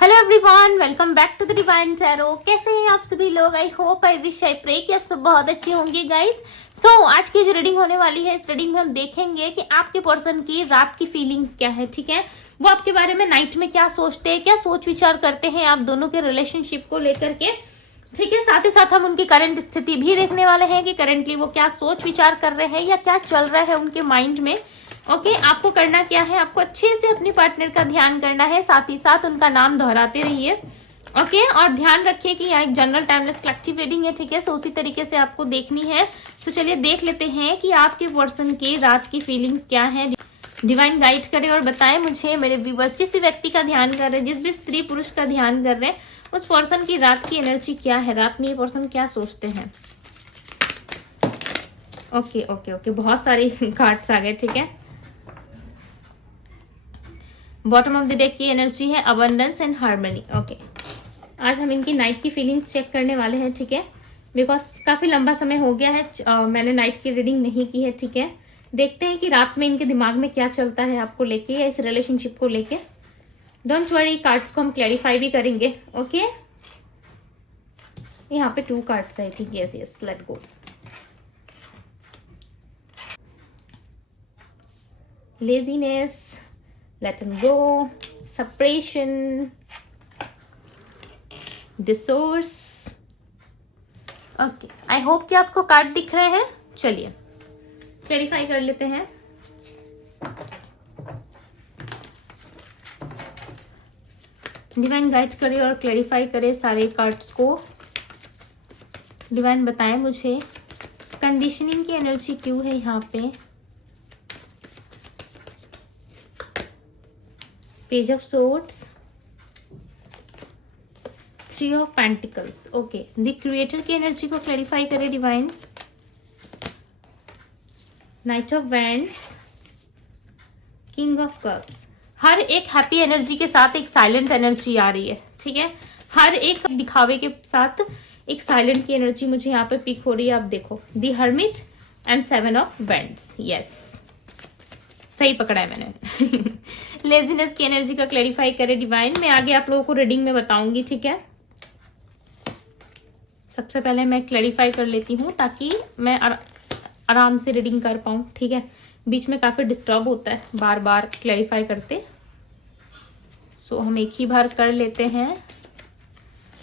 Hello everyone, welcome back to the divine tarot. कैसे हैं आप सभी लोग? I hope, I wish, I pray कि आप सब बहुत अच्छे होंगे गाइस। सो आज की जो रीडिंग होने वाली है, इस रीडिंग में हम देखेंगे कि आपके पर्सन की रात की फीलिंग्स क्या है। ठीक है, वो आपके बारे में नाइट में क्या सोचते हैं, क्या सोच विचार करते हैं आप दोनों के रिलेशनशिप को लेकर के। ठीक है, साथ ही साथ हम उनकी करंट स्थिति भी देखने वाले हैं कि करंटली वो क्या सोच विचार कर रहे हैं या क्या चल रहा है उनके माइंड में। ओके, आपको करना क्या है, आपको अच्छे से अपने पार्टनर का ध्यान करना है, साथ ही साथ उनका नाम दोहराते रहिए। ओके, और ध्यान रखिए कि यहाँ एक जनरल टाइमलेस कलेक्टिव रीडिंग है। ठीक है, सो उसी तरीके से आपको देखनी है। तो चलिए देख लेते हैं कि आपके पर्सन की रात की फीलिंग्स क्या है। डिवाइन गाइड करे और बताएं मुझे मेरे व्यूअर, जिस व्यक्ति का ध्यान कर रहे हैं, जिस भी स्त्री पुरुष का ध्यान कर रहे हैं, उस पर्सन की रात की एनर्जी क्या है, रात में ये पर्सन क्या सोचते हैं। ओके ओके ओके, बहुत सारी कार्ड्स आ गए। ठीक है, बॉटम ऑफ द डेक की एनर्जी है अबंडेंस एंड हार्मनी। ओके, आज हम इनकी नाइट की फीलिंग्स चेक करने वाले हैं। ठीक है, बिकॉज काफी लंबा समय हो गया है मैंने नाइट की रीडिंग नहीं की है। ठीक है, देखते हैं कि रात में इनके दिमाग में क्या चलता है आपको लेके या इस रिलेशनशिप को लेके। डोंट वरी, कार्ड्स को हम क्लैरिफाई भी करेंगे। ओके, यहाँ पे 2 cards I think. Yes yes, let go. Laziness, let him go, separation, the source. Okay, I hope कि आपको कार्ड दिख रहे हैं। चलिए क्लैरिफाई कर लेते हैं। डिवाइन गाइड करे और क्लैरिफाई करे सारे कार्ड्स को। डिवाइन बताएं मुझे कंडीशनिंग की एनर्जी क्यों है यहाँ पे। Page of swords, 3 of pentacles. Okay, the creator की एनर्जी को क्लैरिफाई करे divine. Knight of wands, king of cups. हर एक हैप्पी एनर्जी के साथ एक साइलेंट एनर्जी आ रही है। ठीक है, हर एक दिखावे के साथ एक साइलेंट की एनर्जी मुझे यहाँ पे पिक हो रही है। आप देखो, the hermit and 7 of wands. Yes, सही पकड़ा है मैंने। लेजीनेस की एनर्जी का क्लैरिफाई करे डिवाइन। मैं आगे आप लोगों को रीडिंग में बताऊंगी। ठीक है, सबसे पहले मैं क्लैरिफाई कर लेती हूँ ताकि मैं आराम से रीडिंग कर पाऊँ। ठीक है, बीच में काफी डिस्टर्ब होता है बार बार क्लैरिफाई करते। सो हम एक ही बार कर लेते हैं।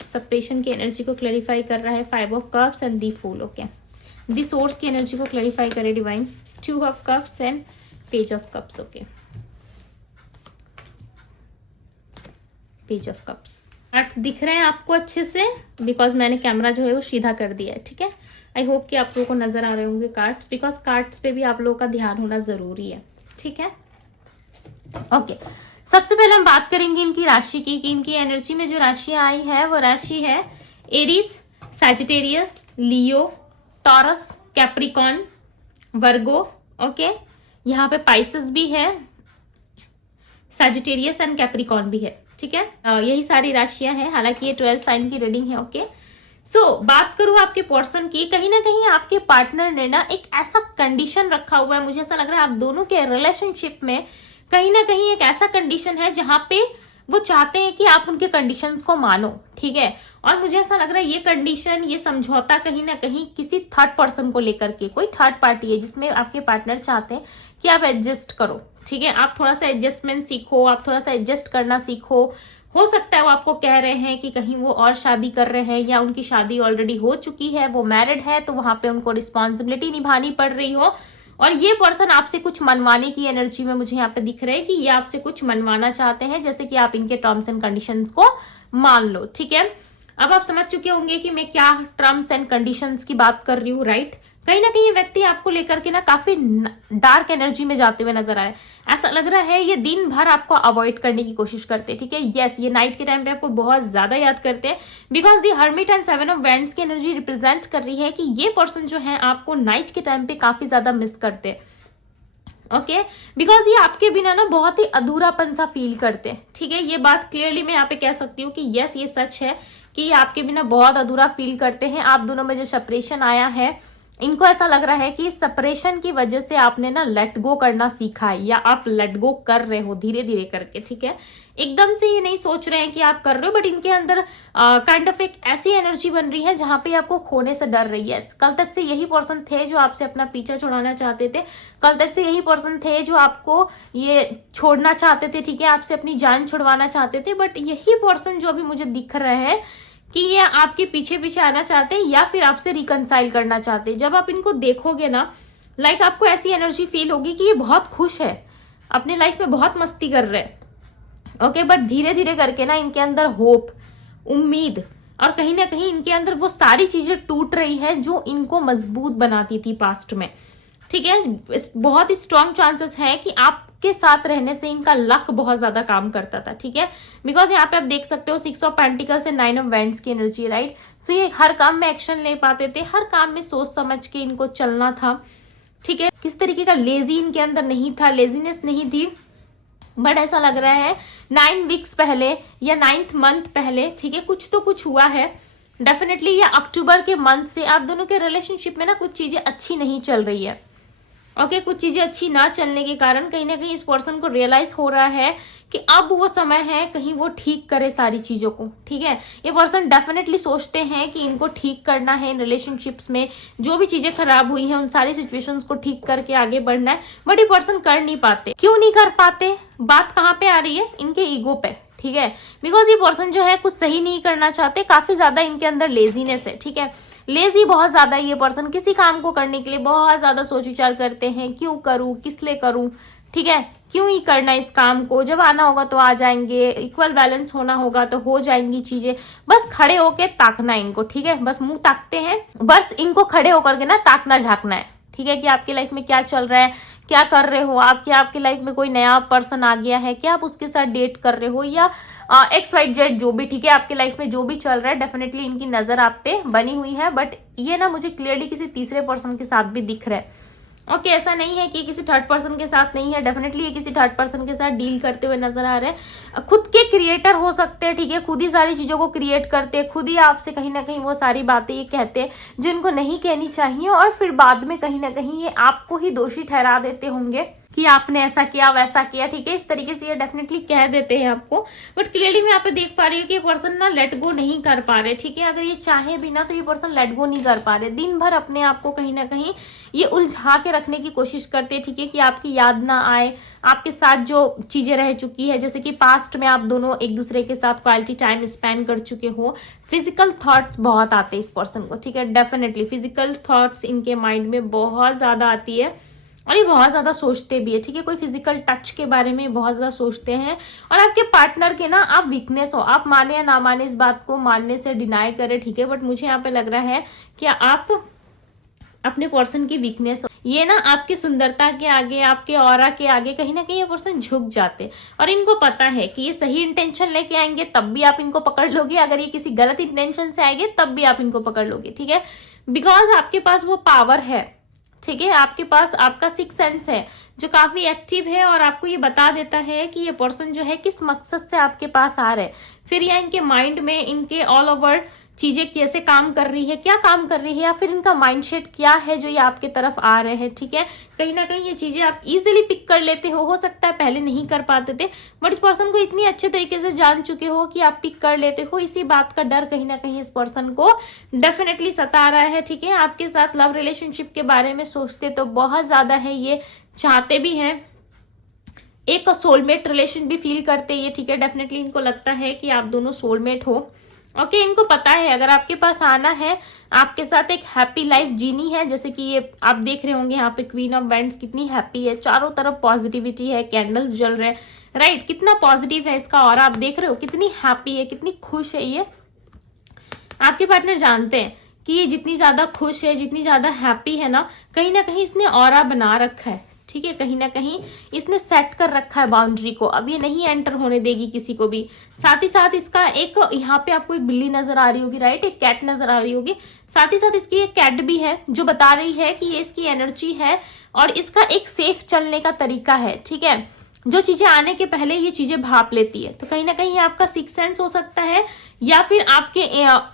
सेपरेशन की एनर्जी को क्लैरिफाई कर रहा है 5 of cups and the fool. Okay, the source की एनर्जी को क्लैरिफाई करे divine. 2 of cups and page of cups. Okay, page of cups. Cards दिख रहे हैं आपको अच्छे से, बिकॉज मैंने कैमरा जो है वो सीधा कर दिया है। ठीक है, आई होप कि आप लोगों को नजर आ रहे होंगे कार्ड्स, बिकॉज कार्ड्स पे भी आप लोगों का ध्यान होना जरूरी है। ठीक है, ओके, सबसे पहले हम बात करेंगे इनकी राशि की कि इनकी एनर्जी में जो राशियां आई है वो राशि है एरीज, सैजिटेरियस, लियो, टॉरस, कैप्रिकॉन, वर्गो। ओके, यहाँ पे पाइसेस भी है, सैजिटेरियस एंड कैप्रिकॉन भी है। ठीक है, यही सारी राशियां हैं। हालांकि ये 12 साइन की रीडिंग है। ओके, सो बात करूं आपके पर्सन की, कहीं ना कहीं आपके पार्टनर ने ना एक ऐसा कंडीशन रखा हुआ है। मुझे ऐसा लग रहा है आप दोनों के रिलेशनशिप में कहीं ना कहीं एक ऐसा कंडीशन है जहां पे वो चाहते हैं कि आप उनके कंडीशंस को मानो। ठीक है, और मुझे ऐसा लग रहा है ये कंडीशन, ये समझौता कहीं ना कहीं किसी थर्ड पर्सन को लेकर के, कोई थर्ड पार्टी है जिसमें आपके पार्टनर चाहते हैं कि आप एडजस्ट करो। ठीक है, आप थोड़ा सा एडजस्टमेंट सीखो, आप थोड़ा सा एडजस्ट करना सीखो। हो सकता है वो आपको कह रहे हैं कि कहीं वो और शादी कर रहे हैं या उनकी शादी ऑलरेडी हो चुकी है, वो मैरिड है, तो वहां पे उनको रिस्पॉन्सिबिलिटी निभानी पड़ रही हो। और ये पर्सन आपसे कुछ मनवाने की एनर्जी में मुझे यहाँ पे दिख रहा है कि ये आपसे कुछ मनवाना चाहते हैं, जैसे कि आप इनके टर्म्स एंड कंडीशंस को मान लो। ठीक है, अब आप समझ चुके होंगे कि मैं क्या टर्म्स एंड कंडीशंस की बात कर रही हूँ, राइट। कहीं ना कहीं ये व्यक्ति आपको लेकर के ना काफी डार्क एनर्जी में जाते हुए नजर आए। ऐसा लग रहा है ये दिन भर आपको अवॉइड करने की कोशिश करते हैं। ठीक है, यस, ये नाइट के टाइम पे आपको बहुत ज्यादा याद करते हैं, because the hermit and 7 of wands की एनर्जी रिप्रेजेंट कर रही है कि ये पर्सन जो है आपको नाइट के टाइम पे काफी ज्यादा मिस करते हैं। ओके, बिकॉज ये आपके बिना ना बहुत ही अधूरापन सा फील करते हैं। ठीक है, ये बात क्लियरली मैं यहाँ पे कह सकती हूँ कि यस, ये सच है कि ये आपके बिना बहुत अधूरा फील करते हैं। आप दोनों में जो सेपरेशन आया है इनको ऐसा लग रहा है कि सेपरेशन की वजह से आपने ना लेट गो करना सीखा है, या आप लेट गो कर रहे हो धीरे धीरे करके, ठीक है। एकदम से ये नहीं सोच रहे हैं कि आप कर रहे हो, बट इनके अंदर काइंड ऑफ एक ऐसी एनर्जी बन रही है जहां पे आपको खोने से डर रही है। कल तक से यही पर्सन थे जो आपसे अपना पीछा छुड़ाना चाहते थे, कल तक से यही पर्सन थे जो आपको ये छोड़ना चाहते थे, ठीक है, आपसे अपनी जान छुड़वाना चाहते थे, बट यही पर्सन जो अभी मुझे दिख रहे हैं कि ये आपके पीछे पीछे आना चाहते हैं या फिर आपसे रिकंसाइल करना चाहते हैं। जब आप इनको देखोगे ना, लाइक आपको ऐसी एनर्जी फील होगी कि ये बहुत खुश है, अपने लाइफ में बहुत मस्ती कर रहे हैं, ओके, बट धीरे धीरे करके ना इनके अंदर होप, उम्मीद और कहीं ना कहीं इनके अंदर वो सारी चीजें टूट रही है जो इनको मजबूत बनाती थी पास्ट में, ठीक है। बहुत ही स्ट्रॉन्ग चांसेस है कि आपके साथ रहने से इनका लक बहुत ज्यादा काम करता था, ठीक है, बिकॉज यहाँ पे आप देख सकते हो 6 ऑफ पेंटिकल्स से 9 ऑफ वैंड्स की एनर्जी, राइट। सो ये हर काम में एक्शन ले पाते थे, हर काम में सोच समझ के इनको चलना था, ठीक है। किस तरीके का लेजी इनके अंदर नहीं था, लेजीनेस नहीं थी, बट ऐसा लग रहा है 9 वीक्स पहले या 9th मंथ पहले, ठीक है, कुछ तो कुछ हुआ है डेफिनेटली, या अक्टूबर के मंथ से आप दोनों के रिलेशनशिप में ना कुछ चीजें अच्छी नहीं चल रही है, ओके। कुछ चीजें अच्छी ना चलने के कारण कहीं ना कहीं इस पर्सन को रियलाइज हो रहा है कि अब वो समय है कहीं वो ठीक करे सारी चीजों को, ठीक है। ये पर्सन डेफिनेटली सोचते हैं कि इनको ठीक करना है, इन रिलेशनशिप्स में जो भी चीजें खराब हुई है उन सारी सिचुएशंस को ठीक करके आगे बढ़ना है, बट ये पर्सन कर नहीं पाते। क्यों नहीं कर पाते? बात कहाँ पे आ रही है? इनके ईगो पे, ठीक है, बिकॉज ये पर्सन जो है कुछ सही नहीं करना चाहते, काफी ज्यादा इनके अंदर लेजीनेस है, ठीक है। लेजी बहुत ज्यादा है ये पर्सन, किसी काम को करने के लिए बहुत ज्यादा सोच विचार करते हैं, क्यों करूं, किस लिए करूं, ठीक है, क्यों ही करना इस काम को, जब आना होगा तो आ जाएंगे, इक्वल बैलेंस होना होगा तो हो जाएंगी चीजें, बस खड़े होके ताकना इनको, ठीक है, बस मुंह ताकते हैं, बस इनको खड़े होकर के ना ताकना झांकना है, ठीक है, कि आपकी लाइफ में क्या चल रहा है, क्या कर रहे हो आप, क्या आपकी लाइफ में कोई नया पर्सन आ गया है, क्या आप उसके साथ डेट कर रहे हो, या XYZ जो भी, ठीक है, आपकी लाइफ में जो भी चल रहा है, डेफिनेटली इनकी नजर आप पे बनी हुई है, बट ये ना मुझे क्लियरली किसी तीसरे पर्सन के साथ भी दिख रहा है, ओके। ऐसा नहीं है कि किसी थर्ड पर्सन के साथ नहीं है, डेफिनेटली ये किसी थर्ड पर्सन के साथ डील करते हुए नजर आ रहे हैं। खुद के क्रिएटर हो सकते हैं, ठीक है, खुद ही सारी चीजों को क्रिएट करते हैं, खुद ही आपसे कहीं ना कहीं वो सारी बातें ये कहते हैं जिनको नहीं कहनी चाहिए, और फिर बाद में कहीं ना कहीं ये आपको ही दोषी ठहरा देते होंगे कि आपने ऐसा किया वैसा किया, ठीक है, इस तरीके से ये डेफिनेटली कह देते हैं आपको, बट क्लियरली मैं यहाँ पे देख पा रही हूँ कि ये पर्सन ना लेट गो नहीं कर पा रहे, ठीक है। अगर ये चाहे भी ना तो ये पर्सन लेट गो नहीं कर पा रहे, दिन भर अपने आप को कहीं ना कहीं ये उलझा के रखने की कोशिश करते हैं, ठीक है, कि आपकी याद ना आए, आपके साथ जो चीजें रह चुकी है, जैसे कि पास्ट में आप दोनों एक दूसरे के साथ क्वालिटी टाइम स्पेंड कर चुके हो। फिजिकल थॉट्स बहुत आते हैं इस पर्सन को, ठीक है, डेफिनेटली फिजिकल थॉट्स इनके माइंड में बहुत ज्यादा आती है, और ये बहुत ज्यादा सोचते भी है, ठीक है, कोई फिजिकल टच के बारे में बहुत ज्यादा सोचते हैं। और आपके पार्टनर के ना आप वीकनेस हो, आप माने या ना माने, इस बात को मानने से डिनाई करें, ठीक है, बट मुझे यहाँ पे लग रहा है कि आप अपने पर्सन की वीकनेस हो, ये ना आपकी सुंदरता के आगे, आपके ऑरा के आगे कहीं ना कहीं ये पर्सन झुक जाते, और इनको पता है कि ये सही इंटेंशन लेके आएंगे तब भी आप इनको पकड़ लोगे, अगर ये किसी गलत इंटेंशन से आएंगे तब भी आप इनको पकड़ लोगे, ठीक है, बिकॉज आपके पास वो पावर है, ठीक है, आपके पास आपका सिक्स सेंस है जो काफी एक्टिव है, और आपको ये बता देता है कि ये पर्सन जो है किस मकसद से आपके पास आ रहे हैं, फिर या इनके माइंड में इनके ऑल ओवर चीजें कैसे काम कर रही है, क्या काम कर रही है, या फिर इनका माइंडसेट क्या है जो ये आपके तरफ आ रहे हैं, ठीक है। कहीं ना कहीं ये चीजें आप इजीली पिक कर लेते हो सकता है पहले नहीं कर पाते थे, बट इस पर्सन को इतनी अच्छे तरीके से जान चुके हो कि आप पिक कर लेते हो। इसी बात का डर कहीं ना कहीं इस पर्सन को डेफिनेटली सता रहा है, ठीक है। आपके साथ लव रिलेशनशिप के बारे में सोचते तो बहुत ज्यादा है, ये चाहते भी हैं, एक सोलमेट रिलेशन भी फील करते हैं ये, ठीक है, डेफिनेटली इनको लगता है कि आप दोनों सोलमेट हो, ओके। इनको पता है अगर आपके पास आना है, आपके साथ एक हैप्पी लाइफ जीनी है, जैसे कि ये आप देख रहे होंगे यहाँ पे क्वीन ऑफ वैंड्स कितनी हैप्पी है, चारों तरफ पॉजिटिविटी है, कैंडल्स जल रहे हैं, राइट, कितना पॉजिटिव है इसका, और आप देख रहे हो कितनी हैप्पी है, कितनी खुश है ये। आपके पार्टनर जानते हैं कि ये जितनी ज्यादा खुश है, जितनी ज्यादा हैप्पी है ना कहीं इसने ऑरा बना रखा है, ठीक है, कहीं ना कहीं इसने सेट कर रखा है बाउंड्री को, अब ये नहीं एंटर होने देगी किसी को भी। साथ ही साथ इसका एक यहाँ पे आपको एक बिल्ली नजर आ रही होगी, राइट, एक कैट नजर आ रही होगी, साथ ही साथ इसकी एक कैट भी है जो बता रही है कि ये इसकी एनर्जी है और इसका एक सेफ चलने का तरीका है, ठीक है। जो चीजें आने के पहले ये चीजें भाप लेती है। तो कहीं ना कहीं ये आपका सिक्स सेंस हो सकता है, या फिर आपके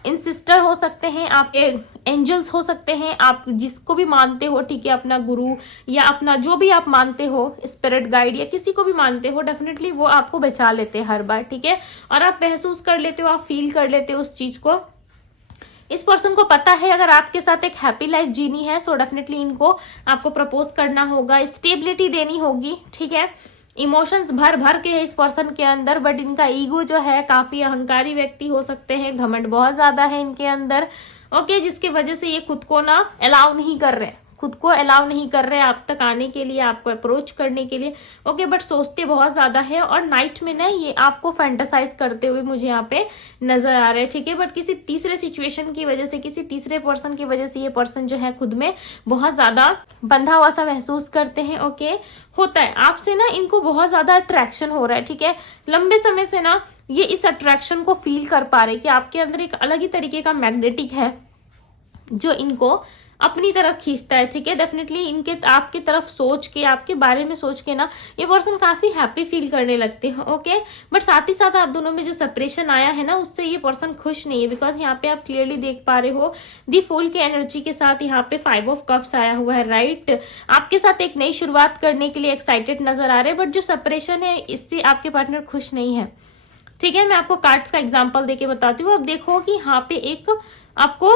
इंसिस्टर हो सकते हैं, आपके एंजल्स हो सकते हैं, आप जिसको भी मानते हो, ठीक है, अपना गुरु या अपना जो भी आप मानते हो, स्पिरिट गाइड या किसी को भी मानते हो, डेफिनेटली वो आपको बचा लेते हैं हर बार, ठीक है। और आप महसूस कर लेते हो, आप फील कर लेते हो उस चीज को। इस पर्सन को पता है अगर आपके साथ एक हैप्पी लाइफ जीनी है, सो डेफिनेटली इनको आपको प्रपोज करना होगा, स्टेबिलिटी देनी होगी, ठीक है। इमोशंस भर भर के है इस पर्सन के अंदर, बट इनका ईगो जो है, काफी अहंकारी व्यक्ति हो सकते हैं, घमंड बहुत ज्यादा है इनके अंदर, ओके, जिसकी वजह से ये खुद को ना अलाउ नहीं कर रहे, खुद को अलाउ नहीं कर रहे आप तक आने के लिए, आपको अप्रोच करने के लिए, ओके, बट सोचते बहुत ज्यादा है। और नाइट में ना ये आपको फैंटासाइज करते हुए मुझे यहाँ पे नजर आ रहे हैं, ठीक है। बट किसी तीसरे सिचुएशन की वजह से, किसी तीसरे पर्सन की वजह से ये पर्सन जो है खुद में बहुत ज्यादा बंधा हुआ सा महसूस करते हैं, ओके। होता है आपसे ना इनको बहुत ज्यादा अट्रैक्शन हो रहा है, ठीक है। लंबे समय से ना ये इस अट्रैक्शन को फील कर पा रहे कि आपके अंदर एक अलग ही तरीके का मैग्नेटिक है जो इनको अपनी तरफ खींचता है, ठीक है। डेफिनेटली इनके आपकी तरफ सोच के, आपके बारे में सोच के ना ये पर्सन काफी हैप्पी फील करने लगते हैं, ओके। बट साथ ही साथ आप दोनों में जो सेपरेशन आया है ना, उससे ये पर्सन खुश नहीं है, बिकॉज यहाँ पे आप क्लियरली देख पा रहे हो दी फूल के एनर्जी के साथ यहाँ पे 5 ऑफ कप्स आया हुआ है, राइट। आपके साथ एक नई शुरुआत करने के लिए एक्साइटेड नजर आ रहे हैं, बट जो सेपरेशन है इससे आपके पार्टनर खुश नहीं है, ठीक है। मैं आपको कार्ड्स का एग्जाम्पल देके बताती हूँ। अब देखो कि यहाँ पे एक आपको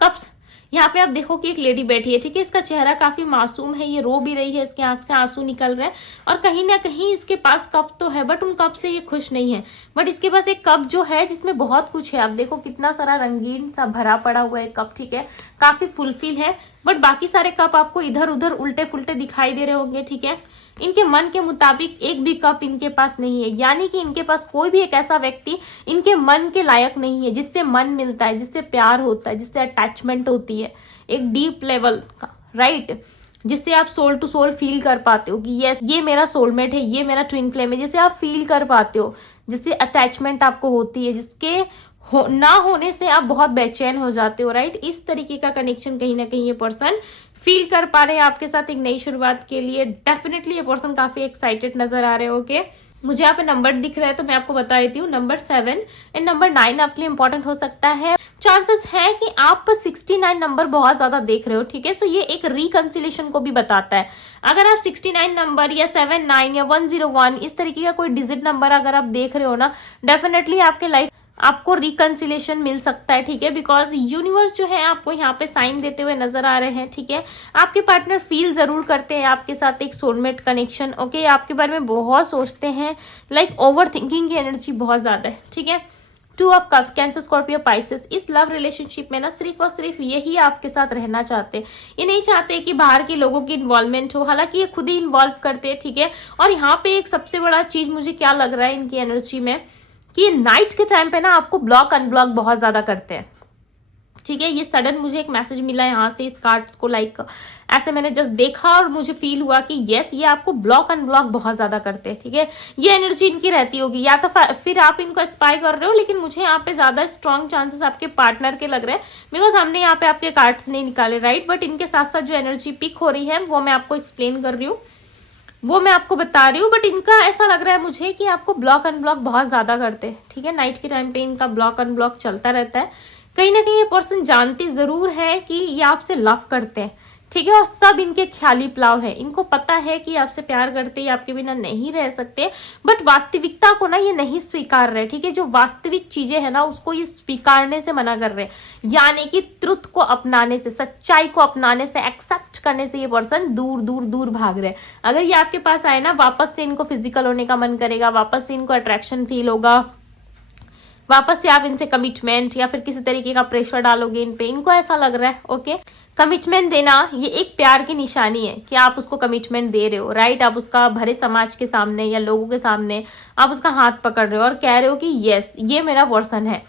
कप्स, यहाँ पे आप देखो कि एक लेडी बैठी है, ठीक है। इसका चेहरा काफी मासूम है, ये रो भी रही है, इसके आंख से आंसू निकल रहे हैं, और कहीं ना कहीं इसके पास कप तो है, बट उन कप से ये खुश नहीं है। बट इसके पास एक कप जो है जिसमें बहुत कुछ है, आप देखो कितना सारा रंगीन सा भरा पड़ा हुआ है कप, ठीक है, काफी फुलफिल है। बट बाकी सारे कप आपको इधर उधर उल्टे फुल्टे दिखाई दे रहे होंगे, ठीक है। इनके मन के मुताबिक एक भी कप इनके पास नहीं है, यानी कि इनके पास कोई भी एक ऐसा व्यक्ति इनके मन के लायक नहीं है, जिससे मन मिलता है, जिससे प्यार होता है, जिससे अटैचमेंट होती है एक डीप लेवल का, राइट, जिससे आप सोल टू सोल फील कर पाते हो कि यस ये मेरा सोलमेट है, ये मेरा ट्विन फ्लेम है, जिसे आप फील कर पाते हो, जिससे अटैचमेंट आपको होती है, जिसके ना होने से आप बहुत बेचैन हो जाते हो, राइट। इस तरीके का कनेक्शन कहीं ना कहीं ये पर्सन फील कर पा रहे हैं आपके साथ एक नई शुरुआत के लिए। डेफिनेटली ये पर्सन काफी एक्साइटेड नजर आ रहे हैं, ओके। मुझे यहाँ पे नंबर दिख रहा है तो मैं आपको बता देती हूँ, नंबर 7 एंड नंबर 9 आपके लिए इंपॉर्टेंट हो सकता है। चांसेस है कि आप 69 नंबर बहुत ज्यादा देख रहे हो, ठीक है। सो ये एक रिकंसिलेशन को भी बताता है। अगर आप 69 नंबर या 79 या 101 इस तरीके का कोई डिजिट नंबर अगर आप देख रहे हो ना, डेफिनेटली आपके लाइफ आपको रिकंसिलेशन मिल सकता है, ठीक है। बिकॉज यूनिवर्स जो है आपको यहाँ पे साइन देते हुए नजर आ रहे हैं, ठीक है। आपके पार्टनर फील जरूर करते हैं आपके साथ एक सोलमेट कनेक्शन, ओके। आपके बारे में बहुत सोचते हैं, लाइक ओवर थिंकिंग की एनर्जी बहुत ज्यादा है, ठीक है। 2 of cups, cancer, Scorpio, Pisces, इस लव रिलेशनशिप में ना सिर्फ और सिर्फ यही आपके साथ रहना चाहते हैं। ये नहीं चाहते कि बाहर के लोगों की इन्वॉल्वमेंट हो, हालांकि ये खुद ही इन्वॉल्व करते हैं, ठीक है। और यहाँ पे एक सबसे बड़ा चीज मुझे क्या लग रहा है इनकी एनर्जी में, कि नाइट के टाइम पे ना आपको ब्लॉक अनब्लॉक बहुत ज्यादा करते हैं, ठीक है। ये सडन मुझे एक मैसेज मिला यहाँ से इस कार्ड्स को, लाइक ऐसे मैंने जस्ट देखा और मुझे फील हुआ कि यस ये आपको ब्लॉक अनब्लॉक बहुत ज्यादा करते हैं, ठीक है। ये एनर्जी इनकी रहती होगी, या तो फिर आप इनको स्पाई कर रहे हो, लेकिन मुझे यहाँ पे ज्यादा स्ट्रॉन्ग चांसेस आपके पार्टनर के लग रहे हैं, बिकॉज हमने यहाँ पे आपके कार्ड्स नहीं निकाले, राइट। बट इनके साथ साथ जो एनर्जी पिक हो रही है वो मैं आपको एक्सप्लेन कर रही हूँ, वो मैं आपको बता रही हूँ। बट इनका ऐसा लग रहा है मुझे कि आपको ब्लॉक अनब्लॉक बहुत ज्यादा करते हैं, ठीक है। नाइट के टाइम पे इनका ब्लॉक अनब्लॉक चलता रहता है। कहीं ना कहीं ये पर्सन जानते जरूर है कि ये आपसे लव करते हैं, ठीक है। और सब इनके ख्याली प्लाव है, इनको पता है कि आपसे प्यार करते, ये आपके बिना नहीं रह सकते, बट वास्तविकता को ना ये नहीं स्वीकार रहे, ठीक है। जो वास्तविक चीजें है ना उसको ये स्वीकारने से मना कर रहे हैं, यानी कि ट्रुथ को अपनाने से, सच्चाई को अपनाने से, एक्सेप्ट करने से ये पर्सन दूर दूर दूर भाग रहे हैं। अगर ये आपके पास आए ना, वापस से इनको फिजिकल होने का मन करेगा, वापस से इनको अट्रैक्शन फील होगा, वापस से आप इनसे कमिटमेंट या फिर किसी तरीके का प्रेशर डालोगे इन पे, इनको ऐसा लग रहा है, ओके। कमिटमेंट देना ये एक प्यार की निशानी है कि आप उसको कमिटमेंट दे रहे हो, राइट। आप उसका भरे समाज के सामने या लोगों के सामने आप उसका हाथ पकड़ रहे हो और कह रहे हो कि यस ये मेरा पर्सन है,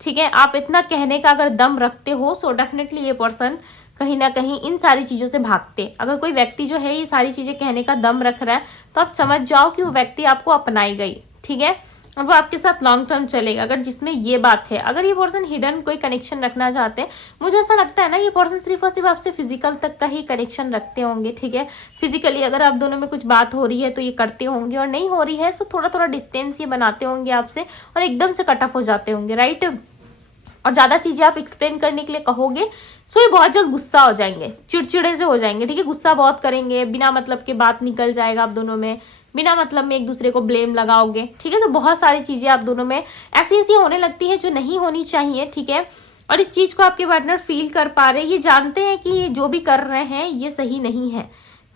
ठीक है। आप इतना कहने का अगर दम रखते हो, सो डेफिनेटली ये पर्सन कहीं ना कहीं इन सारी चीजों से भागते। अगर कोई व्यक्ति जो है ये सारी चीजें कहने का दम रख रहा है, तो आप समझ जाओ कि वो व्यक्ति आपको अपनाई गई, ठीक है। और वो आपके साथ लॉन्ग टर्म चलेगा, अगर जिसमें ये बात है। अगर ये पर्सन हिडन कोई कनेक्शन रखना चाहते हैं, मुझे ऐसा लगता है ना ये पर्सन सिर्फ और सिर्फ आपसे फिजिकल तक का ही कनेक्शन रखते होंगे, ठीक है। फिजिकली अगर आप दोनों में कुछ बात हो रही है तो ये करते होंगे, और नहीं हो रही है तो थोड़ा थोड़ा डिस्टेंस ये बनाते होंगे आपसे, और एकदम से कट ऑफ हो जाते होंगे, राइट। और ज्यादा चीजें आप एक्सप्लेन करने के लिए कहोगे सो ये बहुत जल्द गुस्सा हो जाएंगे, चिड़चिड़े से हो जाएंगे, ठीक है। गुस्सा बहुत करेंगे, बिना मतलब के बात निकल जाएगा आप दोनों में, बिना मतलब में एक दूसरे को ब्लेम लगाओगे, ठीक है। तो बहुत सारी चीजें आप दोनों में ऐसी ऐसी होने लगती है जो नहीं होनी चाहिए, ठीक है। और इस चीज को आपके पार्टनर फील कर पा रहे, ये जानते हैं कि ये जो भी कर रहे हैं ये सही नहीं है,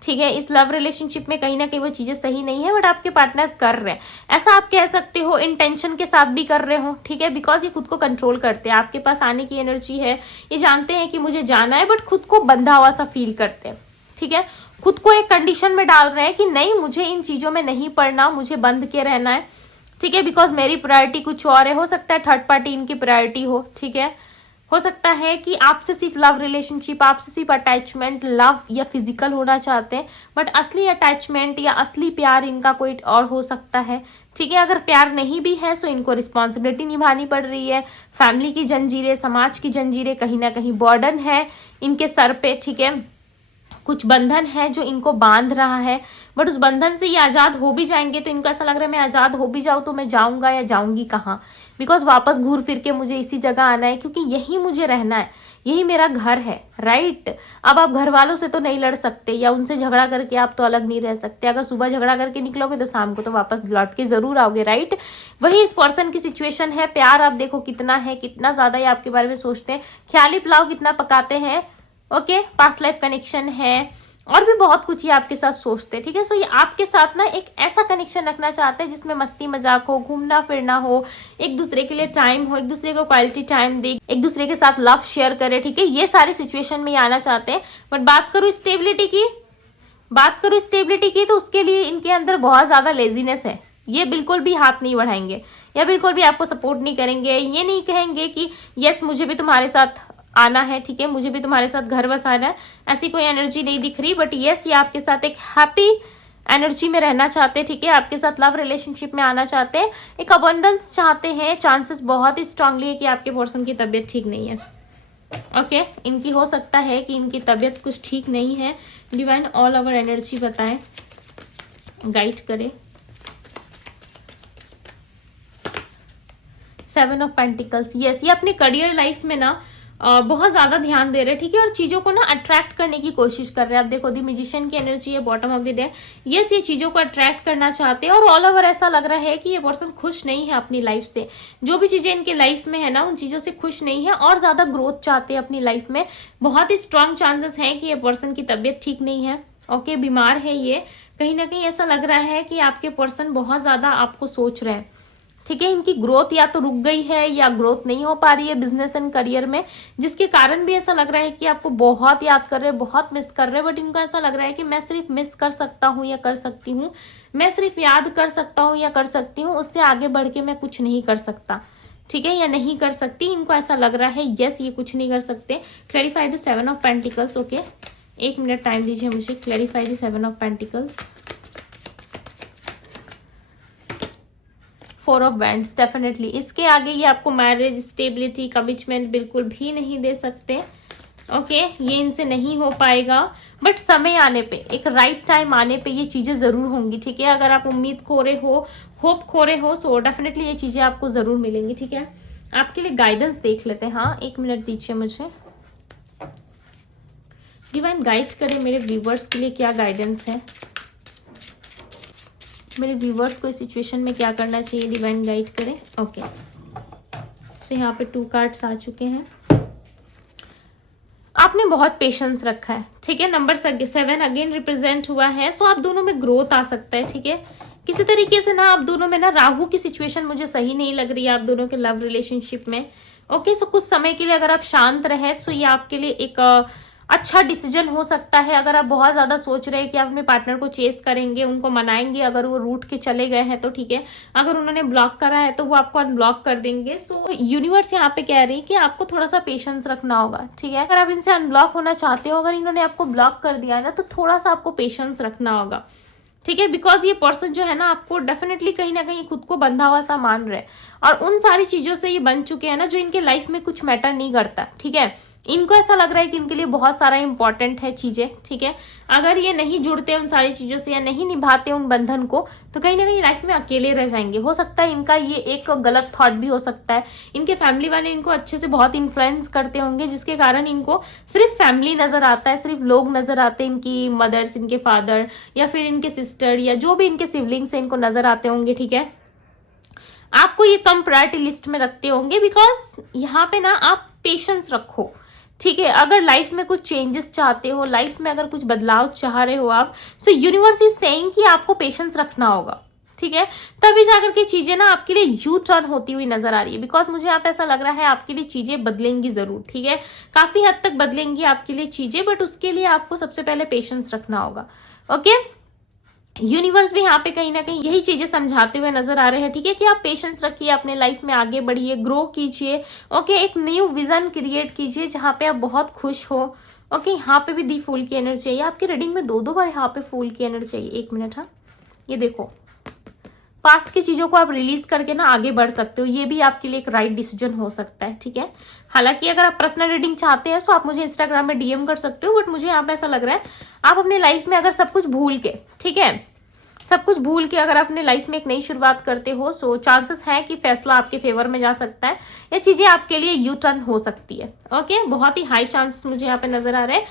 ठीक है। इस लव रिलेशनशिप में कहीं ना कहीं वो चीजें सही नहीं है, बट आपके पार्टनर कर रहे हैं। ऐसा आप कह सकते हो इंटेंशन के साथ भी कर रहे हो, ठीक है, बिकॉज ये खुद को कंट्रोल करते हैं, आपके पास आने की एनर्जी है, ये जानते हैं कि मुझे जाना है, बट खुद को बंधा हुआ सा फील करते हैं, ठीक है। खुद को एक कंडीशन में डाल रहे हैं कि नहीं मुझे इन चीजों में नहीं पड़ना, मुझे बंध के रहना है, ठीक है, बिकॉज मेरी प्रायोरिटी कुछ और है। हो सकता है थर्ड पार्टी इनकी प्रायोरिटी हो, ठीक है। हो सकता है कि आपसे सिर्फ लव रिलेशनशिप, आपसे सिर्फ अटैचमेंट, लव या फिजिकल होना चाहते हैं, बट असली अटैचमेंट या असली प्यार इनका कोई और हो सकता है, ठीक है। अगर प्यार नहीं भी है सो इनको रिस्पॉन्सिबिलिटी निभानी पड़ रही है, फैमिली की जंजीरें, समाज की जंजीरें, कहीं ना कहीं बर्डन है इनके सर पे, ठीक है। कुछ बंधन है जो इनको बांध रहा है, बट उस बंधन से ये आजाद हो भी जाएंगे तो इनको ऐसा लग रहा है मैं आजाद हो भी जाऊं तो मैं जाऊंगा या जाऊंगी कहाँ, बिकॉज वापस घूर फिर के मुझे इसी जगह आना है, क्योंकि यही मुझे रहना है, यही मेरा घर है, राइट। अब आप घर वालों से तो नहीं लड़ सकते, या उनसे झगड़ा करके आप तो अलग नहीं रह सकते। अगर सुबह झगड़ा करके निकलोगे तो शाम को तो वापस लौट के जरूर आओगे, राइट। वही इस पर्सन की सिचुएशन है। प्यार आप देखो कितना है, कितना ज्यादा ये आपके बारे में सोचते हैं, ख्याली पुलाव कितना पकाते हैं, ओके। पास्ट लाइफ कनेक्शन है और भी बहुत कुछ ये आपके साथ सोचते हैं, ठीक है। सो ये आपके साथ ना एक ऐसा कनेक्शन रखना चाहते हैं जिसमें मस्ती मजाक हो, घूमना फिरना हो, एक दूसरे के लिए टाइम हो, एक दूसरे को क्वालिटी टाइम दे, एक दूसरे के साथ लव शेयर करे, ठीक है। ये सारी सिचुएशन में ये आना चाहते हैं। बट बात करूं स्टेबिलिटी की, तो उसके लिए इनके अंदर बहुत ज्यादा लेजीनेस है। ये बिल्कुल भी हाथ नहीं बढ़ाएंगे, या बिल्कुल भी आपको सपोर्ट नहीं करेंगे। ये नहीं कहेंगे कि यस मुझे भी तुम्हारे साथ आना है, ठीक है, मुझे भी तुम्हारे साथ घर बसाना है, ऐसी कोई एनर्जी नहीं दिख रही। बट यस ये आपके साथ एक हैप्पी एनर्जी में रहना चाहते हैं, ठीक है। आपके साथ लव रिलेशनशिप में आना चाहते हैं, एक अबंडेंस चाहते हैं। चांसेस बहुत ही स्ट्रांगली है कि आपके पर्सन की तबीयत ठीक नहीं है, ओके। इनकी हो सकता है कि इनकी तबीयत कुछ ठीक नहीं है। डिवाइन ऑल ओवर एनर्जी बताएं, गाइड करे। 7 ऑफ पेंटिकल्स, यस ये अपने करियर लाइफ में ना बहुत ज्यादा ध्यान दे रहे हैं, ठीक है। और चीजों को ना अट्रैक्ट करने की कोशिश कर रहे हैं। आप देखो दी म्यूजिशियन की एनर्जी है bottom of the day, yes ये चीजों को अट्रैक्ट करना चाहते हैं। और ऑल ओवर ऐसा लग रहा है कि ये पर्सन खुश नहीं है अपनी लाइफ से, जो भी चीजें इनके लाइफ में है ना उन चीजों से खुश नहीं है, और ज्यादा ग्रोथ चाहते हैं अपनी लाइफ में। बहुत ही स्ट्रांग चांसेस है कि ये पर्सन की तबीयत ठीक नहीं है, ओके, बीमार है ये। कहीं ना कहीं ऐसा लग रहा है कि आपके पर्सन बहुत ज्यादा आपको सोच रहे हैं, ठीक है। इनकी ग्रोथ या तो रुक गई है या ग्रोथ नहीं हो पा रही है बिजनेस एंड करियर में, जिसके कारण भी ऐसा लग रहा है कि आपको बहुत याद कर रहे हैं, बहुत मिस कर रहे हैं। बट इनको ऐसा लग रहा है कि मैं सिर्फ मिस कर सकता हूँ या कर सकती हूँ, मैं सिर्फ याद कर सकता हूँ या कर सकती हूँ, उससे आगे बढ़ के मैं कुछ नहीं कर सकता, ठीक है, या नहीं कर सकती। इनको ऐसा लग रहा है यस ये कुछ नहीं कर सकते। Clarify the 7 of pentacles, okay. 1 minute time दीजिए मुझे। Clarify the 7 of pentacles. 4 of wands, definitely इसके आगे ये आपको मैरिज, स्टेबिलिटी, कमिटमेंट बिल्कुल भी नहीं दे सकते, ओके। ये इनसे नहीं हो पाएगा, बट समय आने पे, एक राइट टाइम आने पे ये चीजें जरूर होंगी, ठीक है। अगर आप उम्मीद खो रहे हो, होप खो रहे हो, सो डेफिनेटली ये चीजें आपको जरूर मिलेंगी, ठीक है। आपके लिए गाइडेंस देख लेते हैं। हाँ 1 मिनट दीजिए मुझे। डिवाइन गाइड करे मेरे व्यूवर्स के लिए, क्या गाइडेंस है मेरे व्यूवर्स को इस सिचुएशन में, क्या करना चाहिए, डिवाइन गाइड करें, ओके। सो यहाँ पे 2 कार्ड्स आ चुके हैं। आपने बहुत पेशेंस रखा है, ठीक है। नंबर 7 अगेन रिप्रेजेंट हुआ है। सो आप दोनों में ग्रोथ आ सकता है, ठीक है। किसी तरीके से ना आप दोनों में ना, राहु की सिचुएशन मुझे सही नहीं लग रही है आप दोनों के लव रिलेशनशिप में, ओके। सो कुछ समय के लिए अगर आप शांत रहे तो ये आपके लिए एक अच्छा डिसीजन हो सकता है। अगर आप बहुत ज्यादा सोच रहे हैं कि आप अपने पार्टनर को चेस करेंगे, उनको मनाएंगे, अगर वो रूट के चले गए हैं तो ठीक है, अगर उन्होंने ब्लॉक करा है तो वो आपको अनब्लॉक कर देंगे। सो यूनिवर्स यहाँ पे कह रही है कि आपको थोड़ा सा पेशेंस रखना होगा, ठीक है। अगर आप इनसे अनब्लॉक होना चाहते हो, अगर इन्होंने आपको ब्लॉक कर दिया है ना, तो थोड़ा सा आपको पेशेंस रखना होगा, ठीक है, बिकॉज ये पर्सन जो है ना आपको डेफिनेटली कहीं ना कहीं खुद को बंधा हुआ सा मान रहे हैं और उन सारी चीजों से ये बन चुके हैं ना जो इनके लाइफ में कुछ मैटर नहीं करता। ठीक है, इनको ऐसा लग रहा है कि इनके लिए बहुत सारा इंपॉर्टेंट है चीजें। ठीक है, अगर ये नहीं जुड़ते उन सारी चीजों से या नहीं निभाते उन बंधन को तो कहीं ना कहीं लाइफ में अकेले रह जाएंगे। हो सकता है इनका ये एक गलत थॉट भी हो सकता है, इनके फैमिली वाले इनको अच्छे से बहुत इन्फ्लुएंस करते होंगे जिसके कारण इनको सिर्फ फैमिली नजर आता है, सिर्फ लोग नजर आते हैं, इनकी मदर्स, इनके फादर या फिर इनके सिस्टर या जो भी इनके सिबलिंग्स हैं इनको नजर आते होंगे। ठीक है, आपको ये कम प्रायोरिटी लिस्ट में रखते होंगे बिकॉज यहाँ पे ना आप पेशेंस रखो। ठीक है, अगर लाइफ में कुछ चेंजेस चाहते हो, लाइफ में अगर कुछ बदलाव चाह रहे हो आप, सो यूनिवर्स इज सेइंग कि आपको पेशेंस रखना होगा। ठीक है, तभी जाकर के चीजें ना आपके लिए यू टर्न होती हुई नजर आ रही है बिकॉज मुझे यहाँ पे ऐसा लग रहा है आपके लिए चीजें बदलेंगी जरूर। ठीक है, काफी हद तक बदलेंगी आपके लिए चीजें, बट उसके लिए आपको सबसे पहले पेशेंस रखना होगा। ओके, यूनिवर्स भी यहाँ पे कहीं ना कहीं यही चीजें समझाते हुए नजर आ रहे हैं। ठीक है, कि आप पेशेंस रखिए, अपने लाइफ में आगे बढ़िए, ग्रो कीजिए। ओके, एक न्यू विजन क्रिएट कीजिए जहाँ पे आप बहुत खुश हो। ओके, यहाँ पे भी दी फूल की एनर्जी चाहिए आपकी रीडिंग में, 2 बार यहाँ पे फूल की एनर्जी चाहिए। 1 मिनट। हाँ, ये देखो, पास्ट की चीजों को आप रिलीज करके ना आगे बढ़ सकते हो, ये भी आपके लिए एक राइट डिसीजन हो सकता है। ठीक है, हालांकि अगर आप पर्सनल रीडिंग चाहते हैं तो आप मुझे इंस्टाग्राम में डीएम कर सकते हो, बट मुझे यहाँ पे ऐसा लग रहा है आप अपने लाइफ में अगर सब कुछ भूल के, ठीक है, सब कुछ भूल के अगर अपने लाइफ में एक नई शुरुआत करते हो सो चांसेस है कि फैसला आपके फेवर में जा सकता है, ये चीजें आपके लिए यू टर्न हो सकती है। ओके, बहुत ही हाई चांसेस मुझे यहाँ पे नजर आ रहे हैं।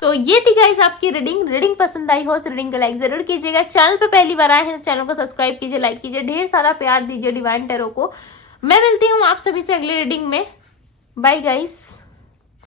तो ये थी गाइस आपकी रीडिंग पसंद आई हो तो रीडिंग को लाइक जरूर कीजिएगा। चैनल पे पहली बार आए हैं तो चैनल को सब्सक्राइब कीजिए, लाइक कीजिए, ढेर सारा प्यार दीजिए डिवाइन टैरो को। मैं मिलती हूँ आप सभी से अगले रीडिंग में। Bye guys.